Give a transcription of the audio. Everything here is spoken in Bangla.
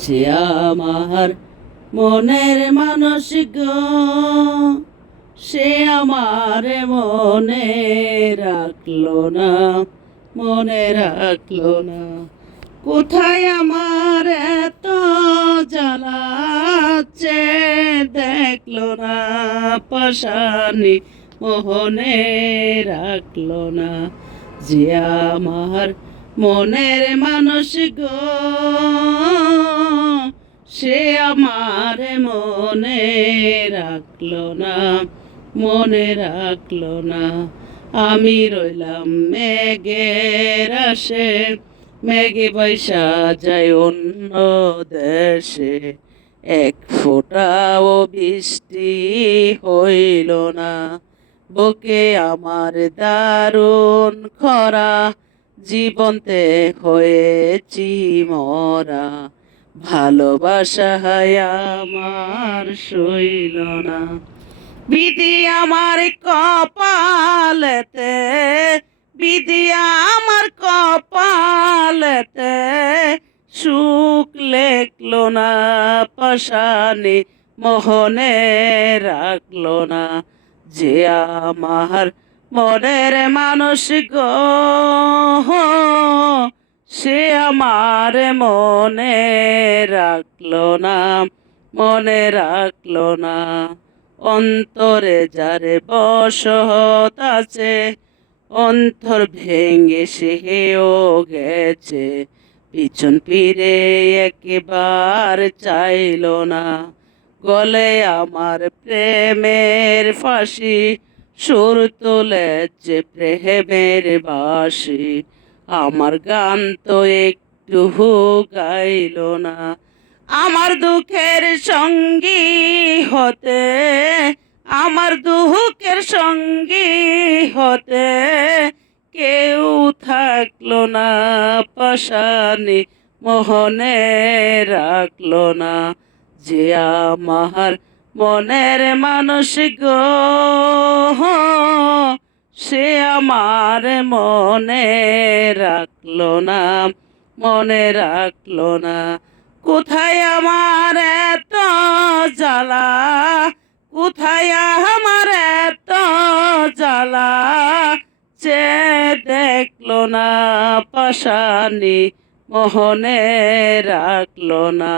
যে আমার মনের মানুষ গো, সে আমার মনে রাখলো না, মনে রাখলো না। কোথায় আমার এত জ্বালাচ্ছে, দেখলো না, পাশানি মোহনে রাখলো না। যে আমার মনের মানুষ গো, সে আমার মনে রাখলো না, মনে রাখলো না। আমি রইলাম মেঘের আশে, মেঘে বৈশা যায় অন্য দেশে। এক ফোঁটাও বৃষ্টি হইল না, বুকে আমার দারুণ খরা, জীবনতে হয়েছি মরা। ভালোবাসা আমার সইল না, বিধি আমার কপালেতে, বিধি আমার কপালেতে সুখ লেখলো না, পাশানি মোহনে রাখলো না। যে আমার মনের মানুষ গো, সে আমার মনে রাখলো না, মনে রাখলো না। অন্তরে যারে বসত আছে, অন্তর ভেঙে সেও গেছে। পিছন ফিরে একবার চাইল না, গলে আমার প্রেমের ফাঁসি, সুর তুলেছে প্রেমের বাঁশি। আমার গান তো একটু গাইল না, আমার দুঃখের সঙ্গী হতে, আমার দুঃখের সঙ্গী হতে কেউ থাকলো না, পাশানি মোহনে রাখলো না। যে আমার মনের মানুষ গো, সে আমার মনে রাখলো না, মনে রাখলো না। কোথায় আমার এত জ্বালা, কোথায় আমার এত জ্বালা, চে দেখলো না, পাশানি মোহনে রাখলো না।